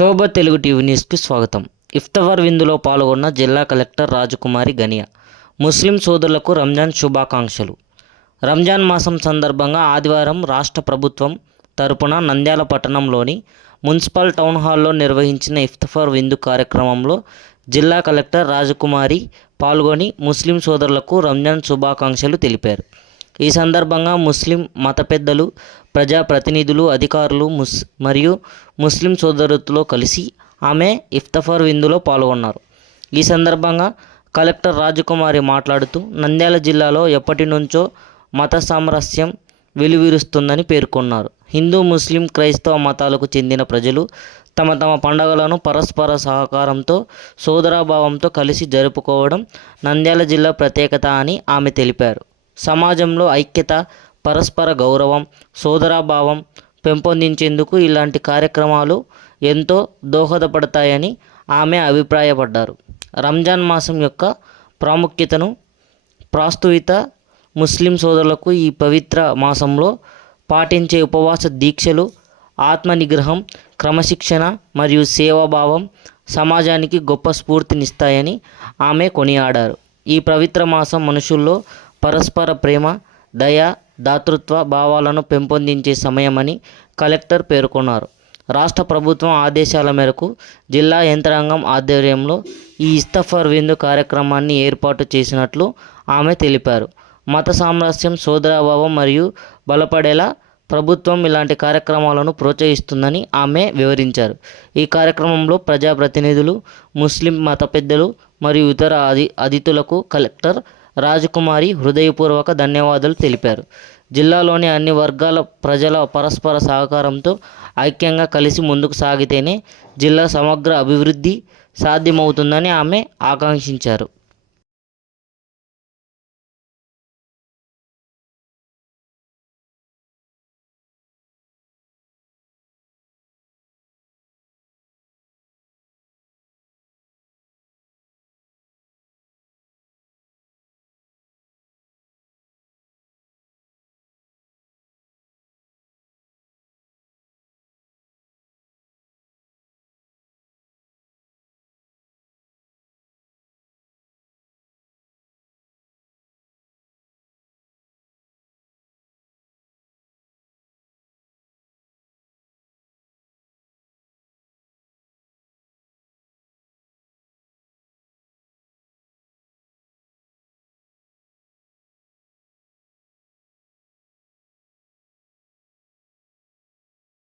శోభ Telugu TV న్యూస్కి స్వాగతం. ఇఫ్తార్ విందులో పాల్గొన్న జిల్లా కలెక్టర్ రాజకుమారి గనియా. ముస్లిం సోదరులకు రంజాన్ శుభాకాంక్షలు. రంజాన్ మాసం సందర్భంగా ఆదివారం రాష్ట్ర ప్రభుత్వం తరపున నంద్యాల పట్టణంలోని మున్సిపల్ టౌన్ హాల్లో నిర్వహించిన ఇఫ్తార్ విందు కార్యక్రమంలో జిల్లా కలెక్టర్ రాజకుమారి పాల్గొని ముస్లిం సోదరులకు రంజాన్ శుభాకాంక్షలు తెలిపారు. ఈ సందర్భంగా ముస్లిం మత పెద్దలు, ప్రజాప్రతినిధులు, అధికారులు మరియు ముస్లిం సోదరులతో కలిసి ఆమె ఇఫ్తార్ విందులో పాల్గొన్నారు. ఈ సందర్భంగా కలెక్టర్ రాజకుమారి మాట్లాడుతూ నంద్యాల జిల్లాలో ఎప్పటి నుంచో మత సామరస్యం వెలువరిస్తుందని పేర్కొన్నారు. హిందూ, ముస్లిం, క్రైస్తవ మతాలకు చెందిన ప్రజలు తమ తమ పండుగలను పరస్పర సహకారంతో, సోదరభావంతో కలిసి జరుపుకోవడం నంద్యాల జిల్లా ప్రత్యేకత అని ఆమె తెలిపారు. సమాజంలో ఐక్యత, పరస్పర గౌరవం, సోదరభావం పెంపొందించేందుకు ఇలాంటి కార్యక్రమాలు ఎంతో దోహదపడతాయని ఆమె అభిప్రాయపడ్డారు. రంజాన్ మాసం యొక్క ప్రాముఖ్యతను ప్రస్తుత ముస్లిం సోదరులకు ఈ పవిత్ర మాసంలో పాటించే ఉపవాస దీక్షలు, ఆత్మ నిగ్రహం, క్రమశిక్షణ మరియు సేవాభావం సమాజానికి గొప్ప స్ఫూర్తినిస్తాయని ఆమె కొనియాడారు. ఈ పవిత్ర మాసం మనుషుల్లో పరస్పర ప్రేమ, దయ, దాతృత్వ భావాలను పెంపొందించే సమయమని కలెక్టర్ పేర్కొన్నారు. రాష్ట్ర ప్రభుత్వం ఆదేశాల మేరకు జిల్లా యంత్రాంగం ఆధ్వర్యంలో ఈ ఇఫ్తార్ విందు కార్యక్రమాన్ని ఏర్పాటు చేసినట్లు ఆమె తెలిపారు. మత సామరస్యం, సోదరభావం మరియు బలపడేలా ప్రభుత్వం ఇలాంటి కార్యక్రమాలను ప్రోత్సహిస్తుందని ఆమె వివరించారు. ఈ కార్యక్రమంలో ప్రజాప్రతినిధులు, ముస్లిం మత పెద్దలు మరియు ఇతర అతిథులకు కలెక్టర్ రాజకుమారి హృదయపూర్వక ధన్యవాదాలు తెలిపారు. జిల్లాలోని అన్ని వర్గాల ప్రజల పరస్పర సహకారంతో ఐక్యంగా కలిసి ముందుకు సాగితేనే జిల్లా సమగ్ర అభివృద్ధి సాధ్యమవుతుందని ఆమె ఆకాంక్షించారు.